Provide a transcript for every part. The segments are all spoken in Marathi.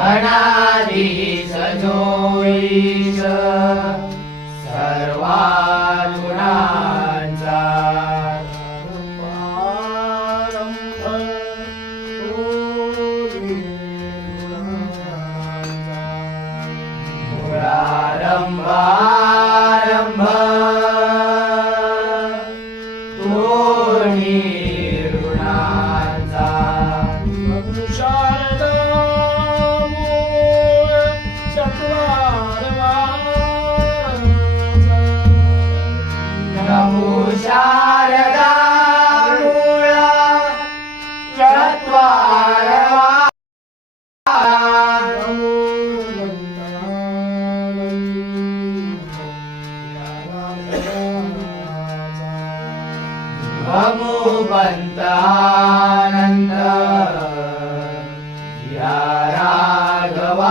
अनाधीश जो ईश सर्वा गुणांचा मुळारंभ तो निर्गुणांचा शारदा मूळ भमुबंतानंद या राघवाचा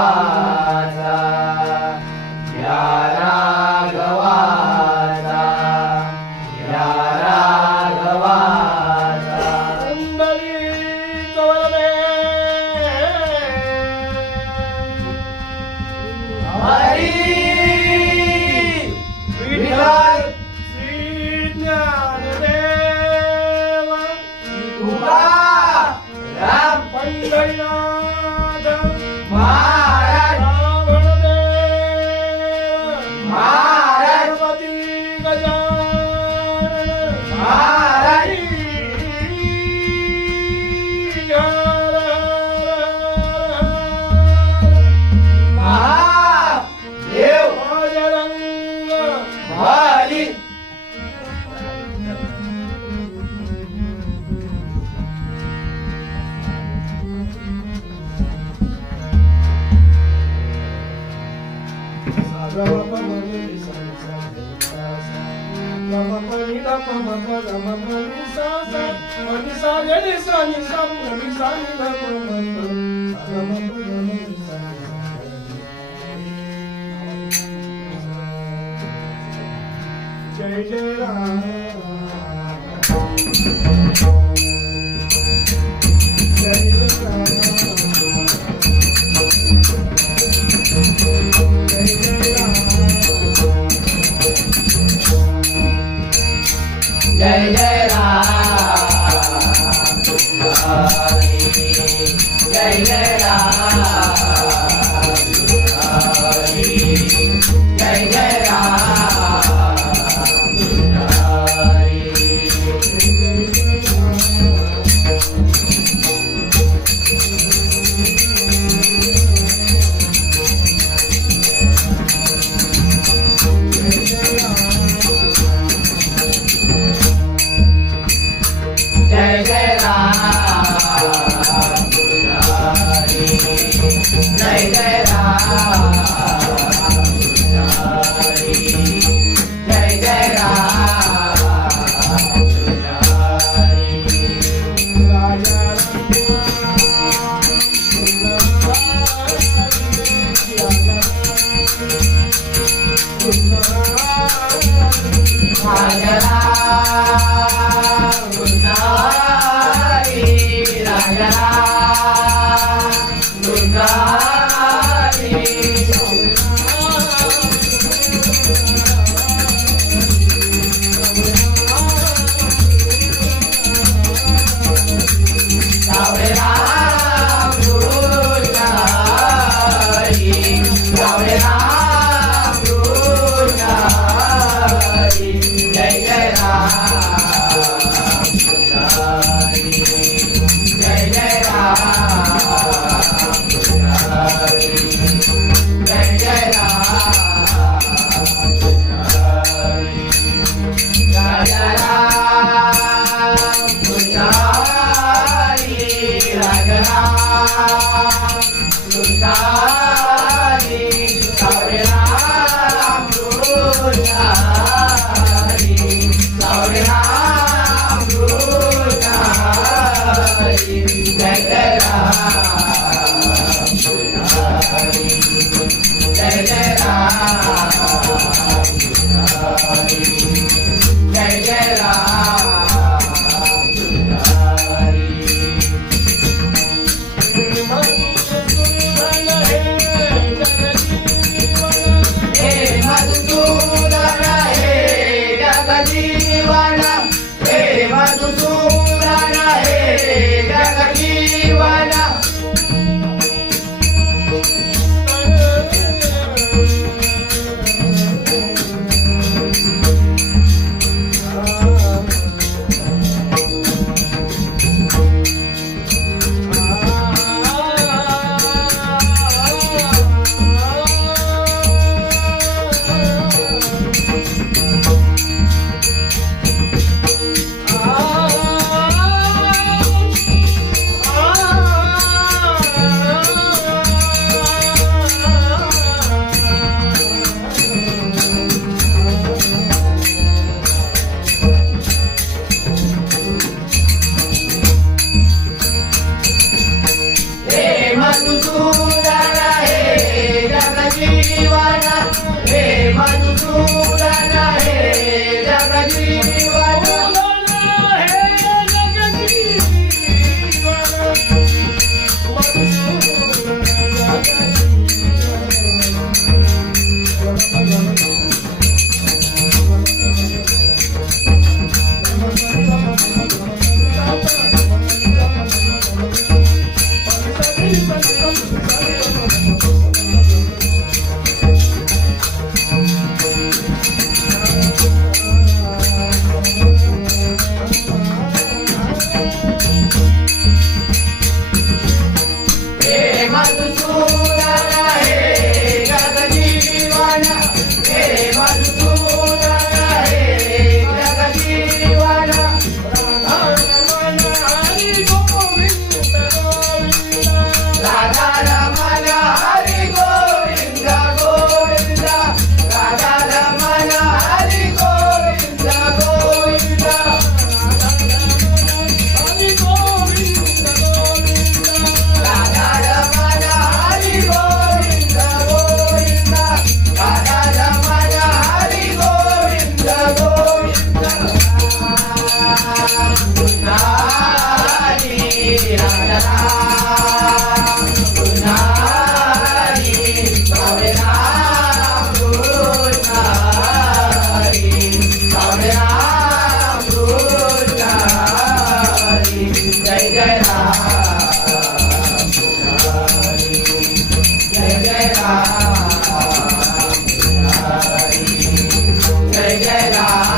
या राघवाचा या राघवाचा हरी विठ्ठल श्री ज्ञानदेव तुकाराम पंढरीनाथ महाराज महाराज गणपती गजानन महाराज महादेव बजरंग बली जय जय राम जय राम जय राम जय जय राम हरी जय जय राम हरी जय जय जय राम जय जय राम जय जय राम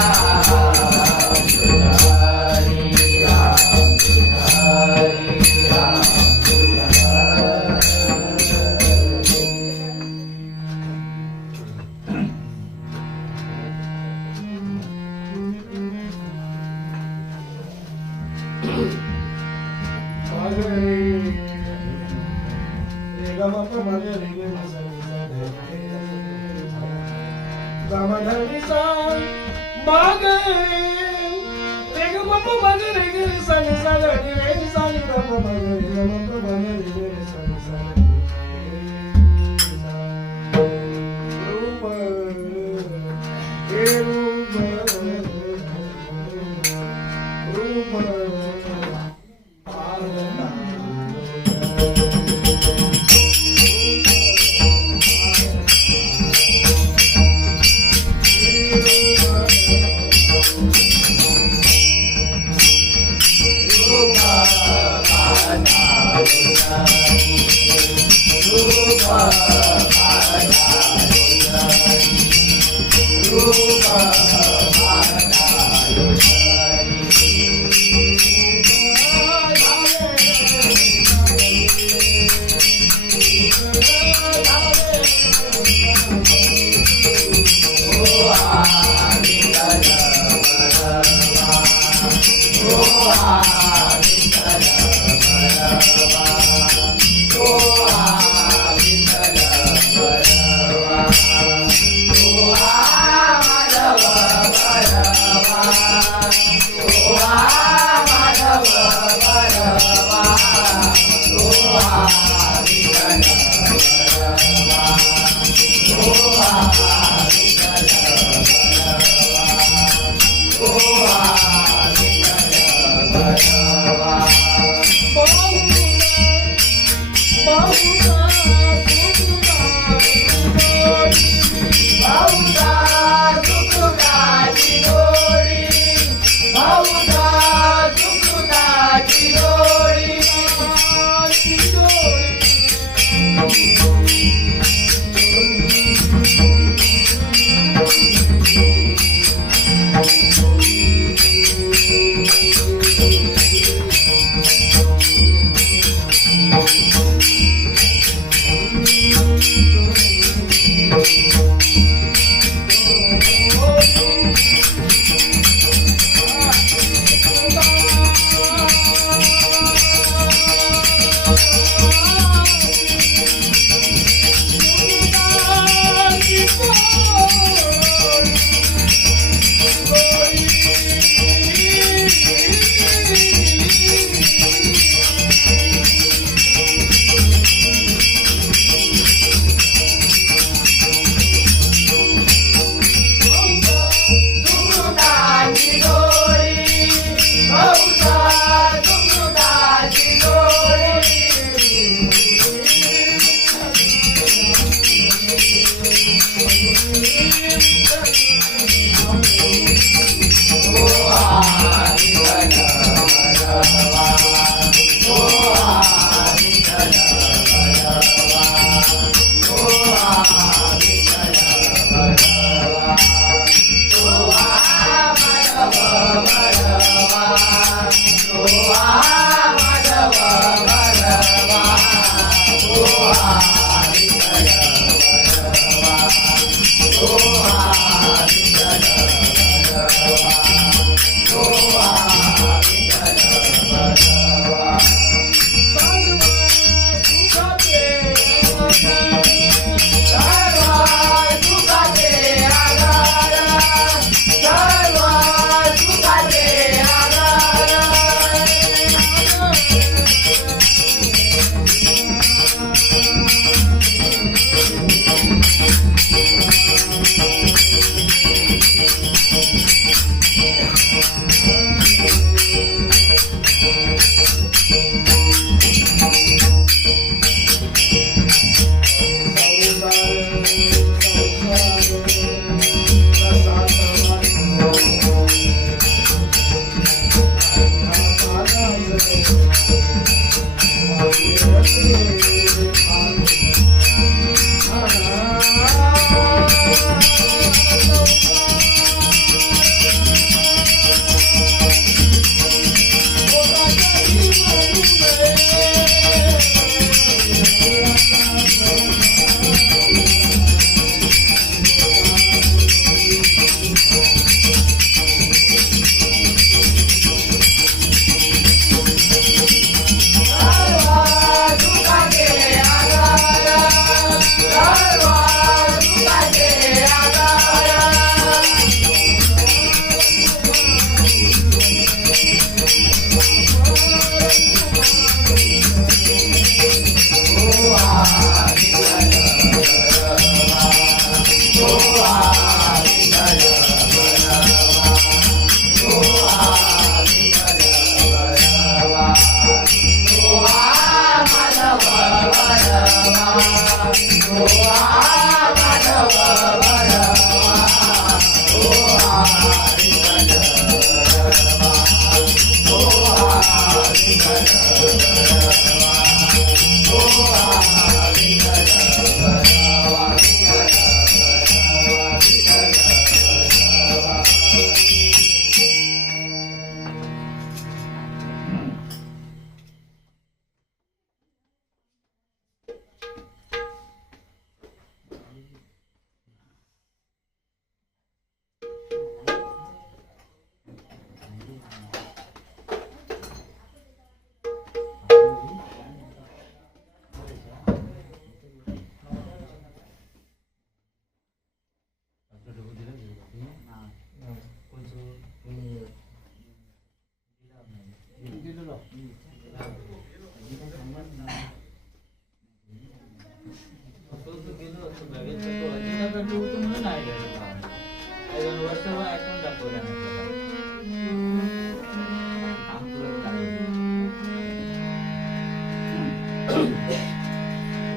Bye.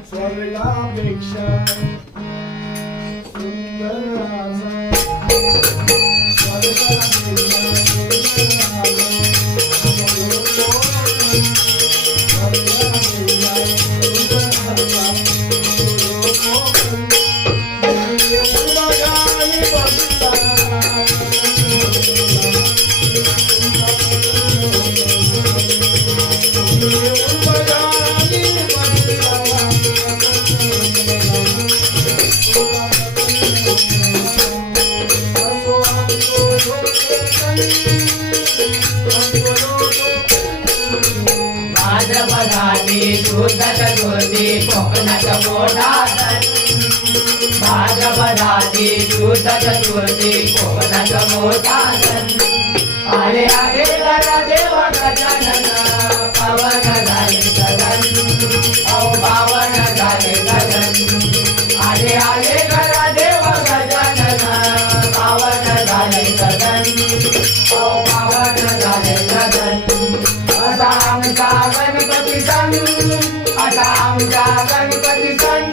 स्वर्गापेक्षा सुंदर राजा शुद्ध चतुर्थी कोकणात मोठा सण भाद्रपदाची शुद्ध चतुर्थी कोकणात मोठा सण आले आले घरा देव गजानन पावन झाले सदन अहो पावन झाले सदन आले आले घरा देव गजानन पावन झाले सदन अहो पावन झाले सदन असा आमचा गणपती सण असा आमचा गणपती सण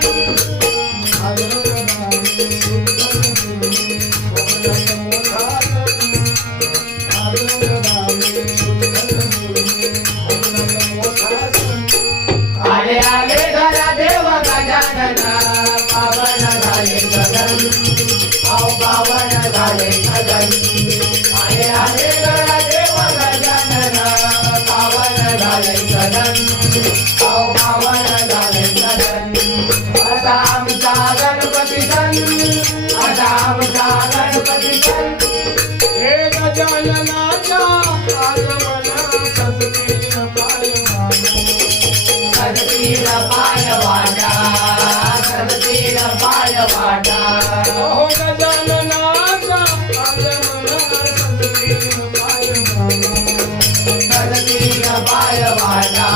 आले आले घरा देव गजानन पावन झाले सदन अहो पावन झाले सदन आले आले घरा देव गजानन पावन झाले सदन अहो पावन झाले सदन असा आमचा गणपती सण असा आमचा गणपती सण हे गजाननाच्या आगमना सदतीन पाय वाटा सदतीन पाय वाटा हो गजाननाच्या आगमना सदतीन पाय वाटा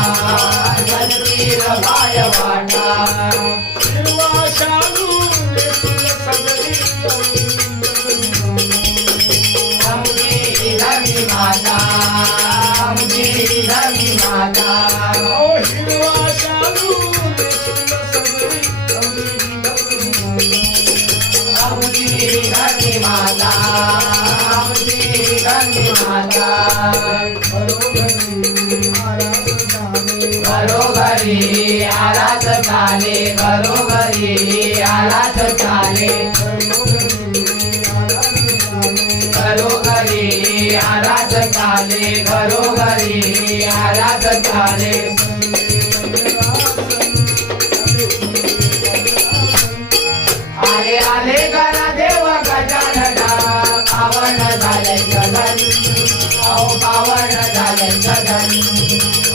सदतीन पाय वाटा हिरवा शालू नेसून सगळी आमची धर्मी माता आमची धर्मी माता ओ हिरवा शालू नेसून सगळी आमची धर्मी माता आमची धर्मी माता घरोघरी आलाच चाले घरोघरी आलाच चाले घरोघरी आलाच चाले घरोघरी आलाच चाले आले आले घरा देव गजानना पावन झाले सदन अहो पावन झाले सदन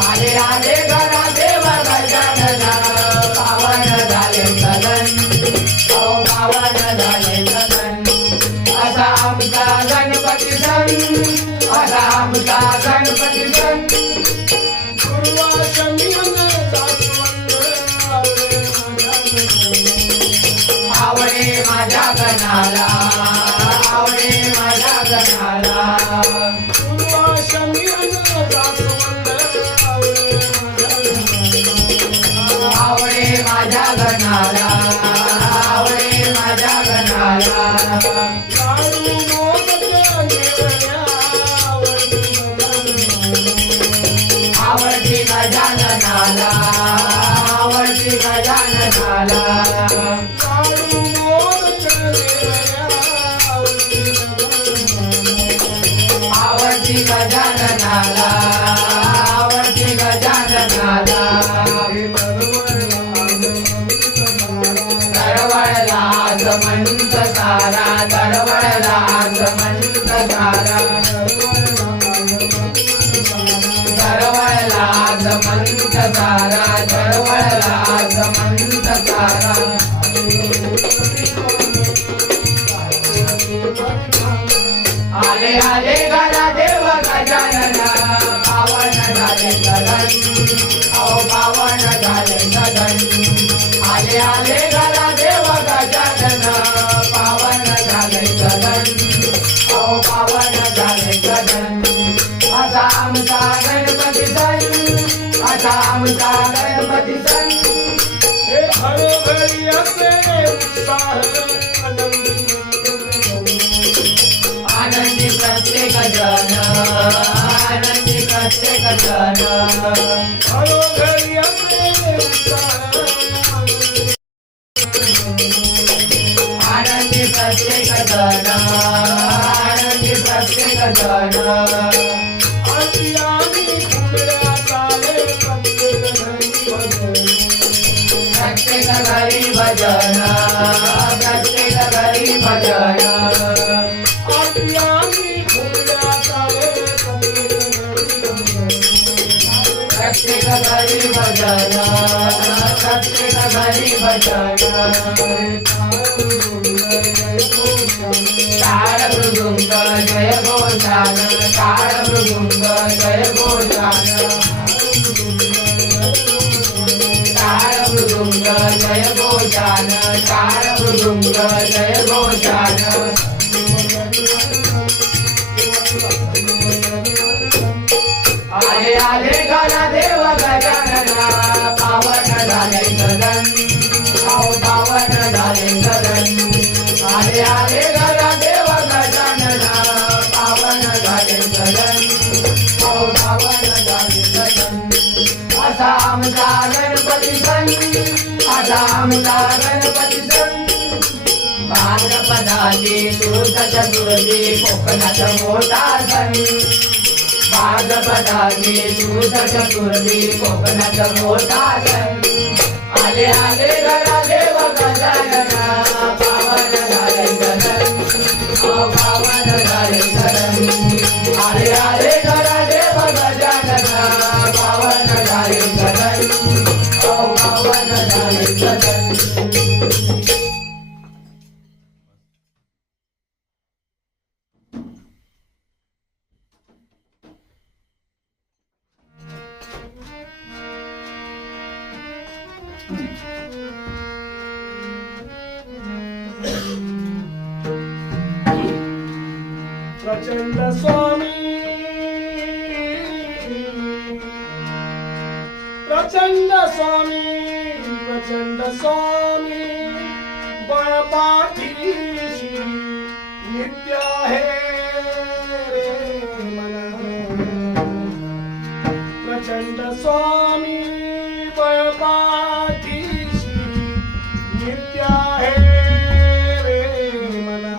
आले आले घरा देव गजानना पावन झाले सदन अहो पावन झाले सदन असा आमचा गणपती सण असा आमचा गणपती सण पूर्वा शमीन आवडे माझ्या गणाला आवडे माझ्या गणाला पूर्वा शमीन आवडे माझ्या गणाला आवडे माझ्या गणाला लाडू मोदक नेवऱ्या आवडती गजाननाला आवडती गजाननाला लाडू मोदक नेवऱ्या आवडती गजाननाला आवडती गजाननाला दरवळला समंत सारा दरवळला समंत सारा दरवळला समंत सारा दरवळला समंत सारा आले आले घरा देव गजानना पावन झाले सदन अहो पावन झाले सदन आले आले घरा देव गजानना पावन झाले सदन अहो पावन झाले सदन असा आमचा गणपती सण असा आमचा गणपती सण हे घरोघरी असे उत्साह आनंदी प्रत्येक जण आनंदी प्रत्येक जण घरोघरी असे उत्साह आनंदी प्रत्येक जण आनंदी प्रत्येक जण आजी आम्ही फुगड्या चाले प्रत्येक घरी भजन प्रत्येक घरी भजन प्रत्येक घरी भजन आजी आम्ही फुगड्या चाले प्रत्येक घरी भजन प्रत्येक घरी भजन टाळ मृदुंग जय घोषान टाळ मृदुंग जय घोषान टाळ मृदुंग जय घोषान टाळ मृदुंग जय घोषान आले आले गणदेव गजानना पावन झाले सदन पावन झाले सदन आले आले गणदेव गजानना पावन झाले सदन पावन झाले सदन असा आमचा गणपती सण असा आमचा गणपती सण भाद्रपदाची शुद्ध चतुर्थी कोकणात मोठा सण भाद्रपदाची शुद्ध चतुर्थी कोकणात मोठा सण आले आले गणदेव गजानना पावन झाले सदन पावन झाले सदन आले आले गणदेव गजानना पावन झाले सदन पावन झाले सदन प्रचंड स्वामी प्रचंड स्वामी प्रचंड स्वामी बळपाठीशी नित्य आहे रे मना प्रचंड स्वामी बळपाठीशी नित्य आहे रे मना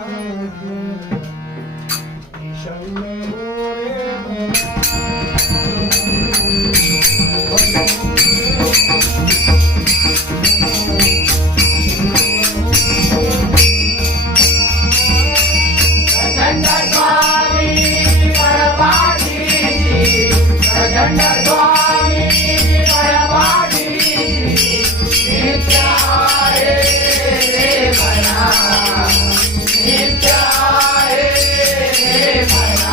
प्रचंड स्वामी बळपाठीशी प्रचंड स्वामी बळपाठीशी नित्य आहे रे मना नित्य आहे रे मना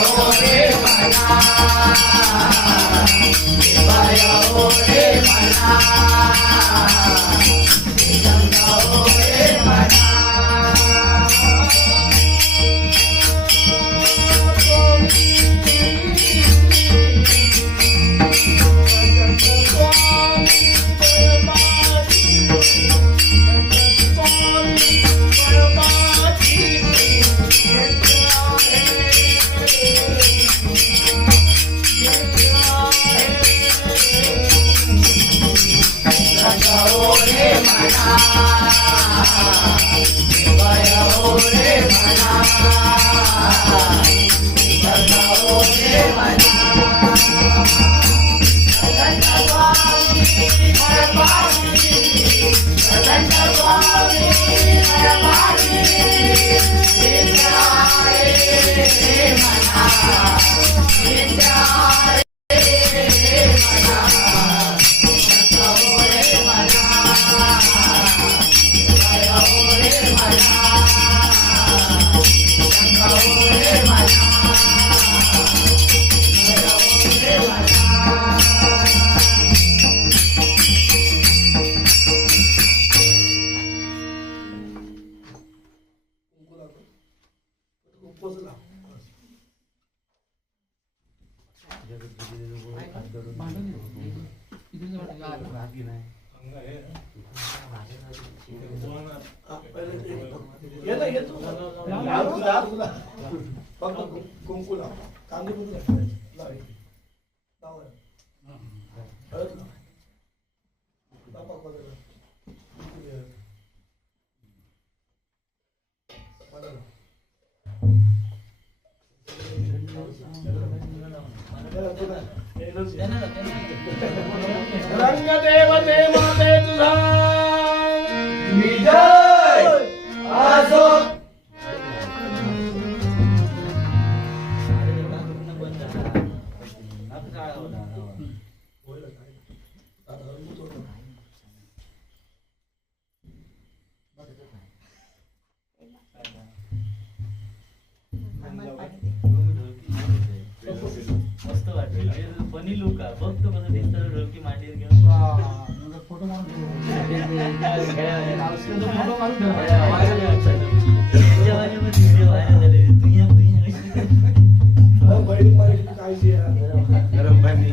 हो रे मना हो रे मना हो रे मना Hare कुंकू लाव कांदे रंग देवते माते तुझा विजय असो मस्त वाटलं फनी लुक आहे बघ तो कसं दिसतं ढोलकी मांडीवर घेऊन फोटो मारून गरम पाणी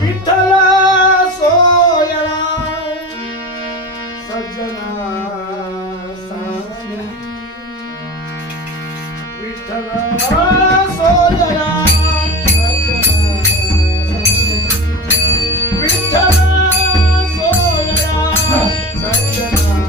विठ्ठल सोयरा सज्जना सांगे विठ्ठल सोयरा विठ्ठल सोयरा सज्जना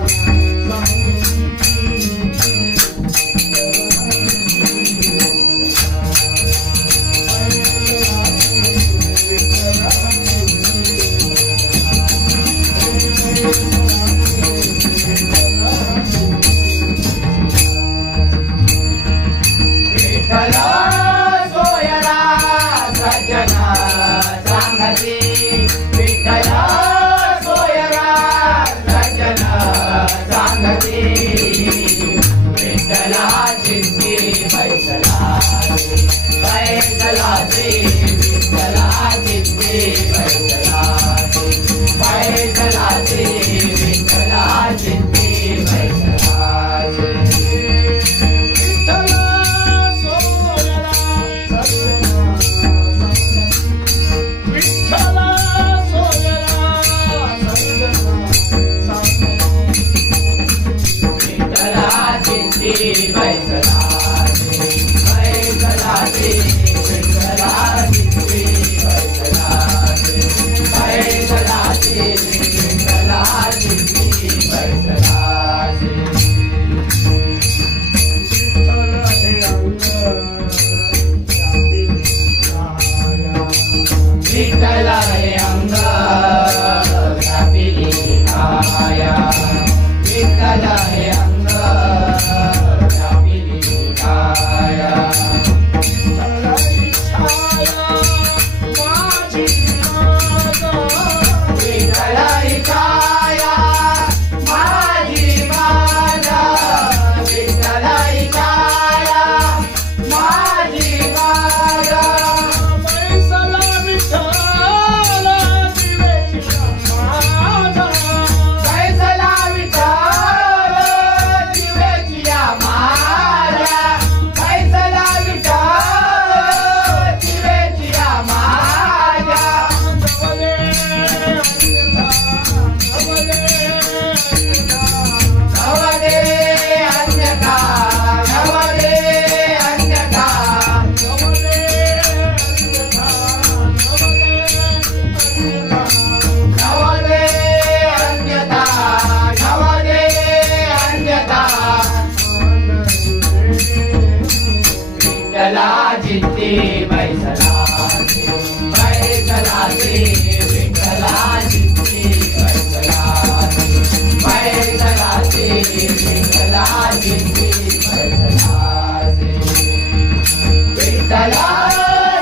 विठ्ठला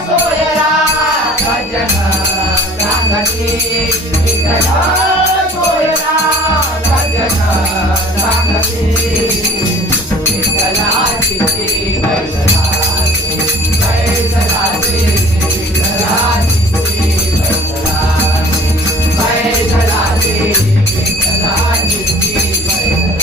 सोयरा सज्जना सांगती विठ्ठला सोयरा सजन सांगती विठ्ठलाची बैसलाची बैसलाची विठ्ठलाची बैसलाची बैसलाची विठ्ठलाची बैसलाची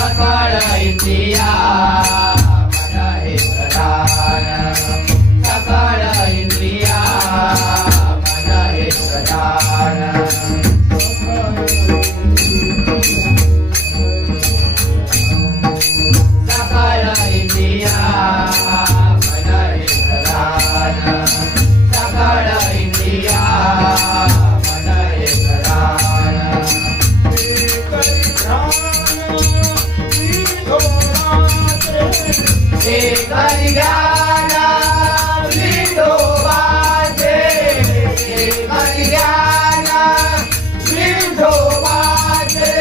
सकळ इंद्रिया मन हे प्रधान सकळ इंद्रिया मन हे प्रधान सकळ इंद्रिया मन हे प्रधान सकळ इंद्रिया मन हे प्रधान एक ज्ञान विठोबाचे एक ज्ञान विठोबाचे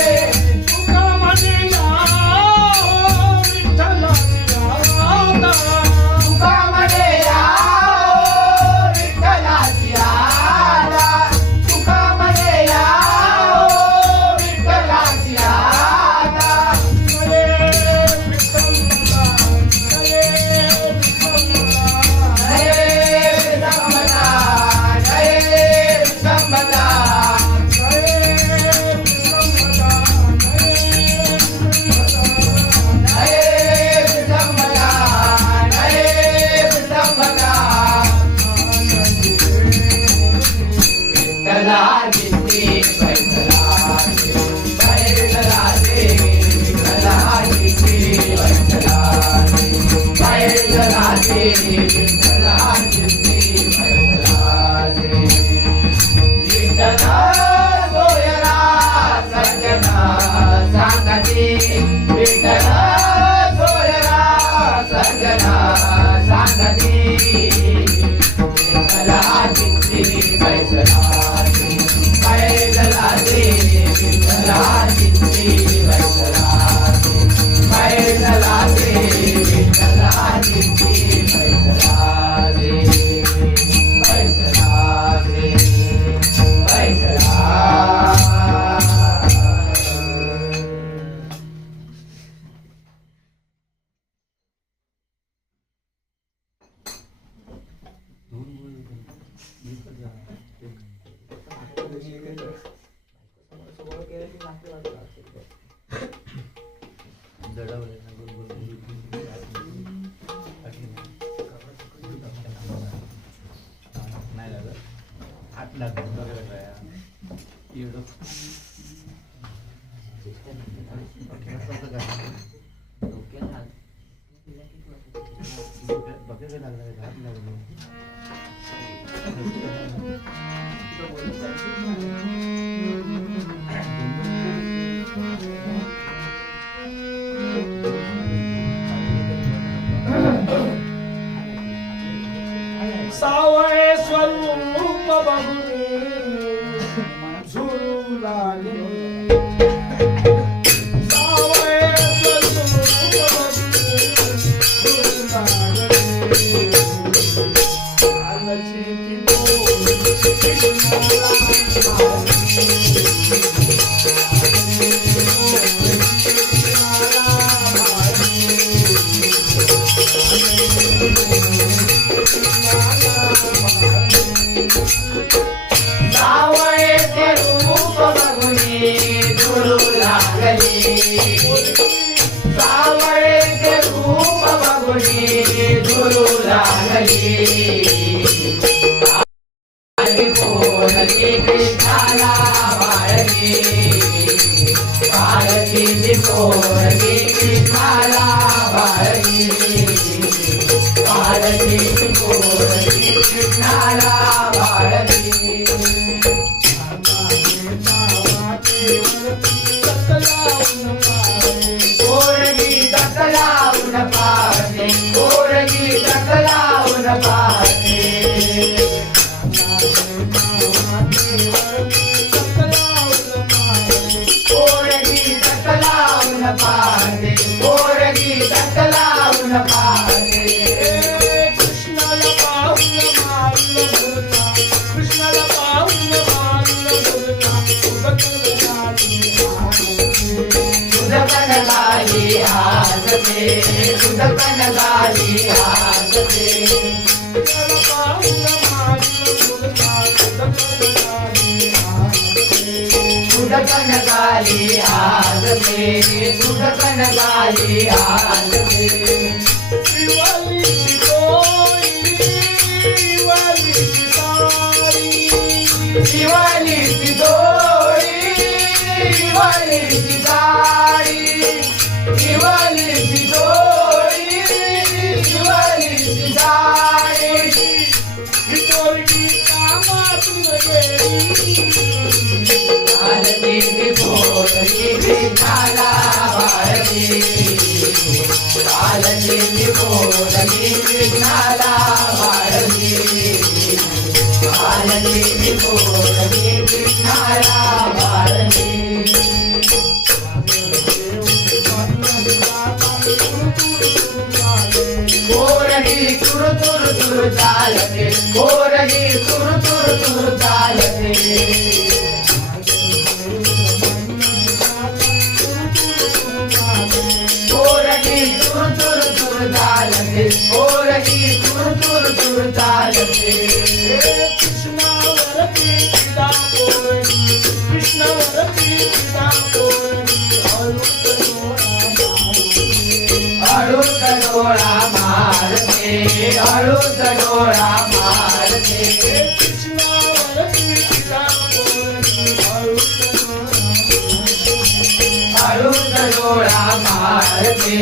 तुका म्हणे या विठ्ठलाची आता तुका म्हणे या विठ्ठलाची आला तुका म्हणे या विठ्ठलाची आला सावळे स्वरूप बघुनी झुरू लागले सावळे स्वरूप बघुनी झुरू लागले आलची सावळे स्वरूप बघुनी झुरू लागली सावळे स्वरूप बघुनी झुरू लागली पोरगी कृष्णाला बाळगी बाळगी पोरगी कृष्णाला बाळगी बाळगी पोरगी कृष्णाला बाळगी पोरगी टकलावून पाहते पोरगी टकलावून पाहते पोरगी टकलावून पाहते पाहते पोरगी तट लावून पाहते कृष्णाला पाहून मारलं मुलगा कृष्णाला पाहून मारलं मुलगा उदकन गाली हासते उदकन गाली हासते उदकन गाली हासते उदकन गाली हासते शिवाली शिवाली सारी शिवाली दोरी शिवाली साडी शिवाली दोरी शिवाली साडी पोरगी कामातून गेली आलती पोरगी विठाला वाळली आलती पोरगी विठाला वाळली आलती पोरगी विठाला वाळली पोरगी तुरु तुरु तुरु चालते पोरगी तुरु तुरु तुरु चालते पोरगी तुरु तुरु तुरु चालते पोरगी तुरु तुरु तुरु चालते कृष्णावरती पिता पोरगी कृष्णावरती पिता पोरगी अळूत डोळा मारते अळूत डोळा मारते कृष्णावरती पिता पोरगी अळूत डोळा मारते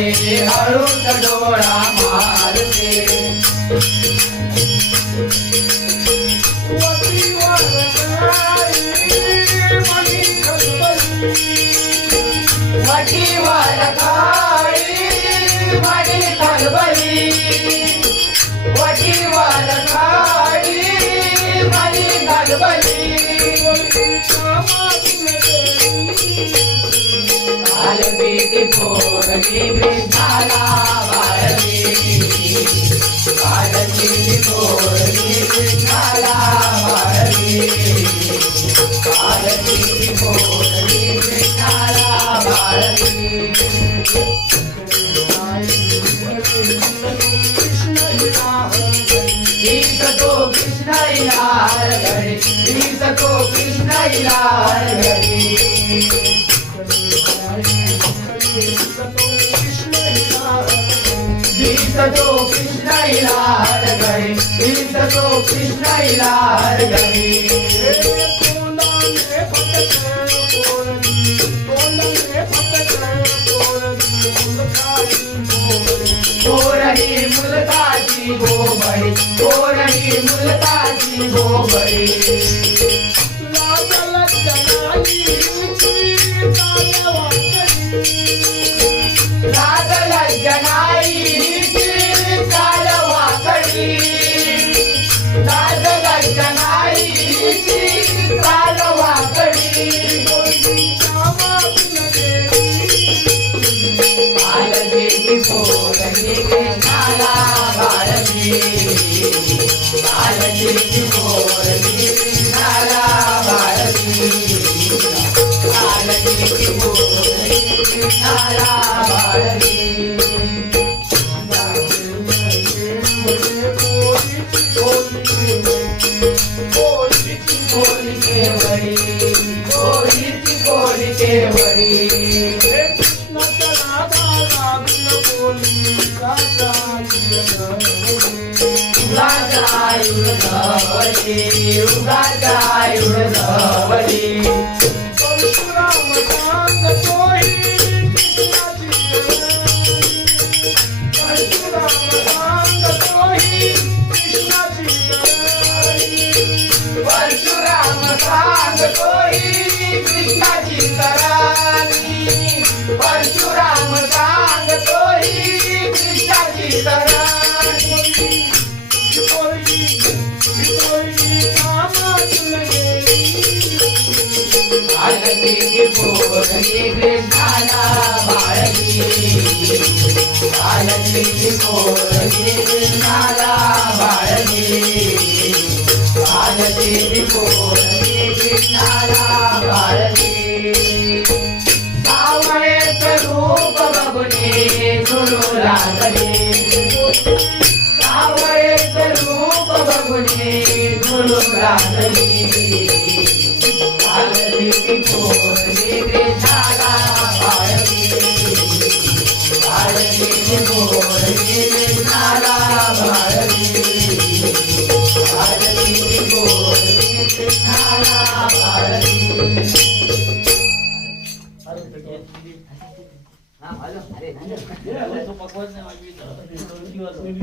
अळूत डोळा मारते वटीवर काळी मणी खलबली वटीवर काळी मणी खलबली आलती पोरगी विठाला वाळली आलती पोरगी विठाला वाळली आलती पोरगी विठाला वाळली गीत तो कृष्ण इलार घडी गीत तो कृष्ण इलार घडी गीत तो कृष्ण इलार घडी गीत तो कृष्ण इलार घडी पोरगी मुलकाची गोबडी पोरगी मुलकाची गोबडी लागल जनाईची कालवाकडी लागल जनाईची कालवाकडी आलती पोरगी विठाला वाळली आलती पोरगी विठाला वाळली आलती पोरगी विठाला वाळली कोली केवडी कोली केवडी उगाजायुर्धवडी उगाजायुर्धवडी परशुराम सांगतोही परशुराम सांगतोही कृष्णाची परशुराम सांगतोही कृष्णाची करानी परशुराम सांगतोही कृष्णाची करानी आलती पोरगी कोरली कृष्णाला बाळगी बाळगी कोरली कृष्णाला बाळगी बाळगी कोरली कृष्णाला बाळगी सावळेच रूप बघुनी झुलू लागली सावळेच रूप बघुनी झुलू लागली बाळगी कोरली कृष्णाला बाळगी बाळगी कोरली कृष्णाला बाळगी बाळगी कोरली कृष्णाला बाळगी तो पकवान नाही मागवी दोन दिवस होईल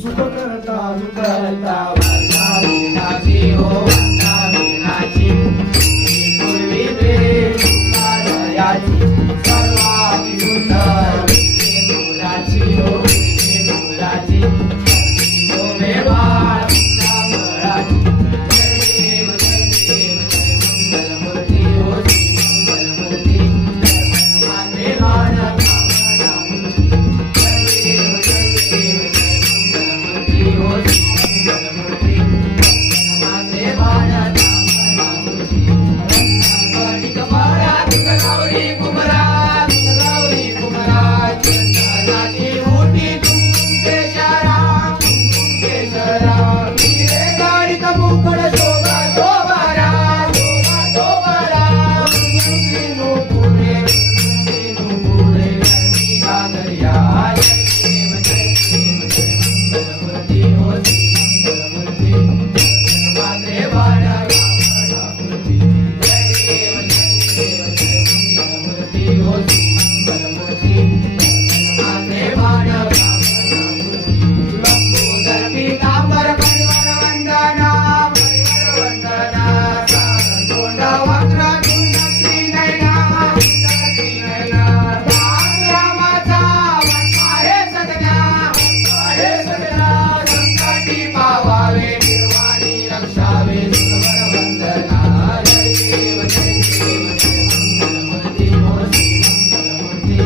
सुख करता दुःख करता वंदा वीणाची हो वंदा वीणाची पूर्वी प्रेम कार्याची सर्वाती सुंदर विद्ये मुलाची हो विद्ये मुलाची तो मे बाळ वंदाची जय देव जय मंगलमूर्ती हो श्री मंगलमूर्ती माते माना कामना मूर्ती जय देव जय हो मंगलमूर्ती माते माना कामना मूर्ती गणित मारा गौरी कुमरा चंदनाची मोठी कुंकेशरा रे गणित मुखड शोभा शोभारा शोभारा नो पुरे गागरिया जय देव जय मंगलमूर्ती हो श्री मंगलमूर्ती माते बाळा कामना मूर्ती जय देव जय मंगलमूर्ती हो श्री मंगलमूर्ती माते बाळा कामना मूर्ती लंबोदर पीतांबर परिवार वंदना तोंड वक्र तुंड त्रिनयना रामाचा वंशा हे सगळ्या संकटी पावावे निर्वाणी रक्षावे सुरवर वंदना जय देव जय मंगलमूर्ती हो श्री मंगलमूर्ती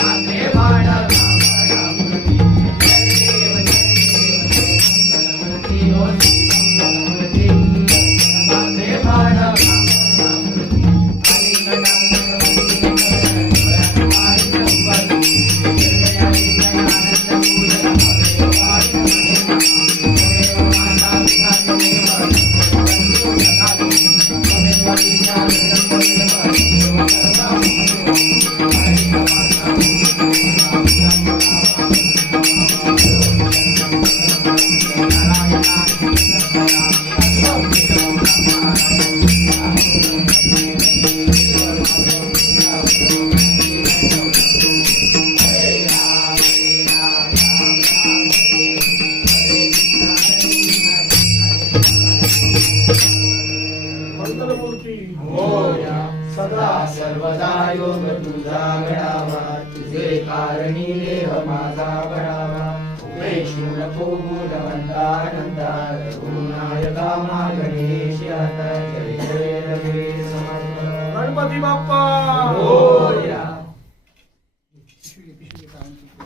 माते बाळा कामना मूर्ती जय देव जय मंगलमूर्ती हो श्री मंगलमूर्ती माते बाळा कामना मूर्ती मंगलमूर्ती मोर्या सदा सर्वदा योग तुझा घडावा तुझे कारणी देह माझा बळावा उमेशू नको गुणवंतानंदा गुणायका मा गणेश आता जय जय लगे समर्थ गणपती बाप्पा मोर्या